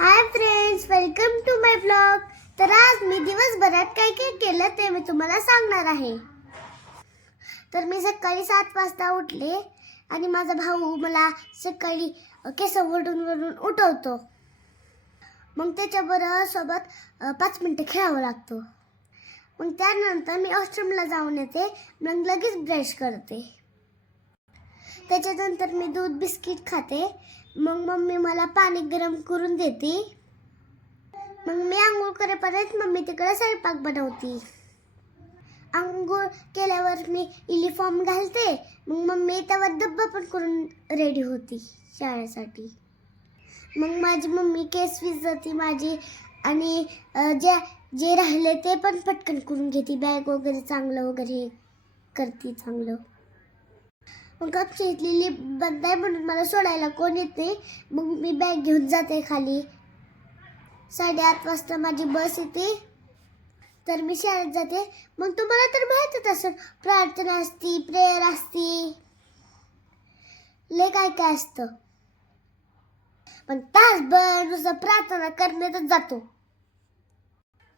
High friends, welcome to my blog. तर आज मी दिवसभरात काय काय केलं ते मी तुम्हाला सांगणार आहे. तर मी सकाळी 7 वाजता उठले आणि माझा भाऊ मला सकाळी केस वडून उठवतो. मग त्याच्याबरोबर सोबत 5 मिनिटं खेळावं लागतो. मग त्यानंतर मी वॉशरूमला जाऊन येते. मग लगेच ब्रश करते. त्याच्यानंतर मी दूध बिस्किट खाते. मग मम्मी मला पाणी गरम करून देते. मग मी आंघोळ करेपर्यंत मम्मी तिकडे स्वयंपाक बनवते. आंघोळ केल्यावर मी युनिफॉर्म घालते. मग मम्मी त्यावर डब्बा पण करून रेडी होती शाळेसाठी. मग माझी मम्मी केस विझते माझी आणि जे राहिले ते पण पटकन करून घेते. बॅग वगैरे चांगलं वगैरे करते चांगलं. मग आमची इथली लिफ्ट बंद आहे म्हणून मला सोडायला कोण येत नाही. मग मी बॅग घेऊन जाते खाली. 8:30 वाजता माझी बस येते. तर मी शाळेत जाते. मग तुम्हाला तर माहीतच असेल, प्रार्थना असती, प्रेयर असती, लय काय काय असतं. पण तासभर नुसतं प्रार्थना करण्यातच जातो.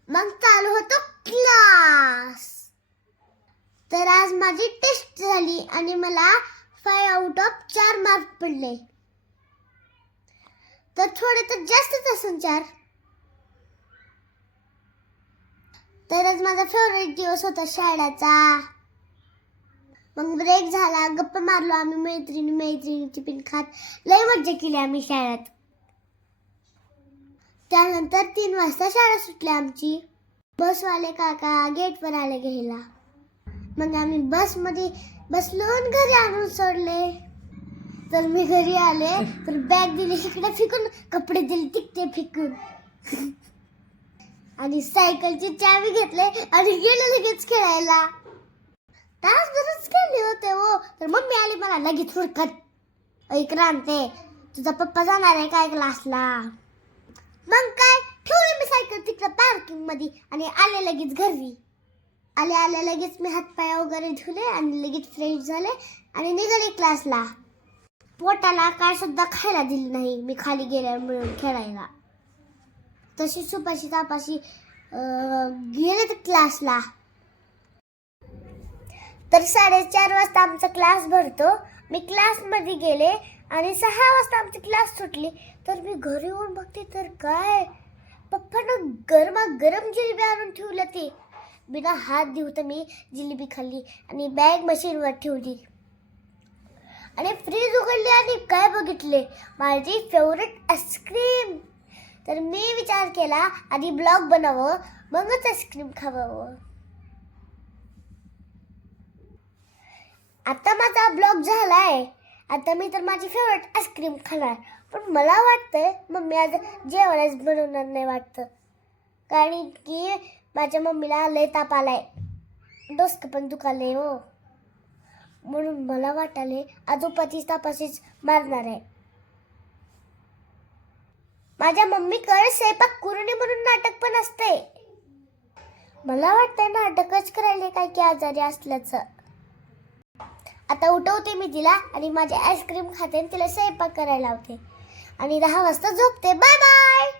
मग चालू होतो क्लास. तर आज माझी टेस्ट झाली आणि मला 5 आउट ऑफ 4 मार्क पडले. तर थोडे तर जास्तच असून 4. तर आज माझा फेवरेट दिवस होता शाळेचा. मग ब्रेक झाला, गप्पा मारलो आम्ही मैत्रिणी टिफिन खात. लय मज्जा केली आम्ही शाळेत. त्यानंतर 3 वाजता शाळा सुटली आमची. बसवाले काका गेटवर आले घ्यायला. मग आम्ही बसमध्ये बसलो आणि घरी आणून सोडले. तर मी घरी आले तर बॅग दिली इकडे फेकून, कपडे दिले तिकडे फेकून आणि सायकलची चावी घेतले आणि गेले लगेच खेळायला. तासभरच खेळले होते हो. तर मम्मी आली मला लगेच हुडकत, क्रांते तुझा पप्पा जाणार आहे काय क्लासला. मग काय ठेवली मी सायकल तिकडे पार्किंग मध्ये आणि आले लगेच घरी. आले लगेच मी हातपाय वगैरे धुले आणि लगेच फ्रेश झाले आणि निघाले क्लासला. पोटाला काय सुद्धा खायला दिली नाही मी खाली गेल्यावर मिळून खेळायला. तशी सुपाशी तापाशी गेले तर क्लासला. तर 4:30 वाजता आमचा क्लास भरतो. मी क्लासमध्ये गेले आणि 6 वाजता आमची क्लास सुटली. तर मी घरी येऊन बघते तर काय, पप्पानं गरमागरम जिलेबी आणून ठेवलं. ते बिना हात धुता मी जिलेबी खाल्ली आणि बॅग मशीनवर ठेवली आणि फ्रीज उघडली आणि काय बघितले, माझी फेवरेट आईस्क्रीम. तर मी विचार केला आधी ब्लॉग बनावं मगच आईस्क्रीम खावं. आता माझा ब्लॉग झालाय. आता मी तर माझी फेवरेट आईस्क्रीम खाणार. पण मला वाटतंय मम्मी आज जेवणच बनवणार नाही वाटतं. कारण की माझ्या मम्मीला लय ताप आलाय, डोसकं पण दुखालंय हो. म्हणून मला वाटाले आज उपाशीच तापाशीच मारणार आहे. माझ्या मम्मीकडे स्वयंपाक कुरणी म्हणून नाटक पण असते. मला वाटतंय नाटकच करायला काय की आजारी असल्याचं. आता उठवते मी तिला आणि माझी आईस्क्रीम खाते आणि तिला स्वयंपाक करायला लावते आणि 10 वाजता झोपते. Bye bye.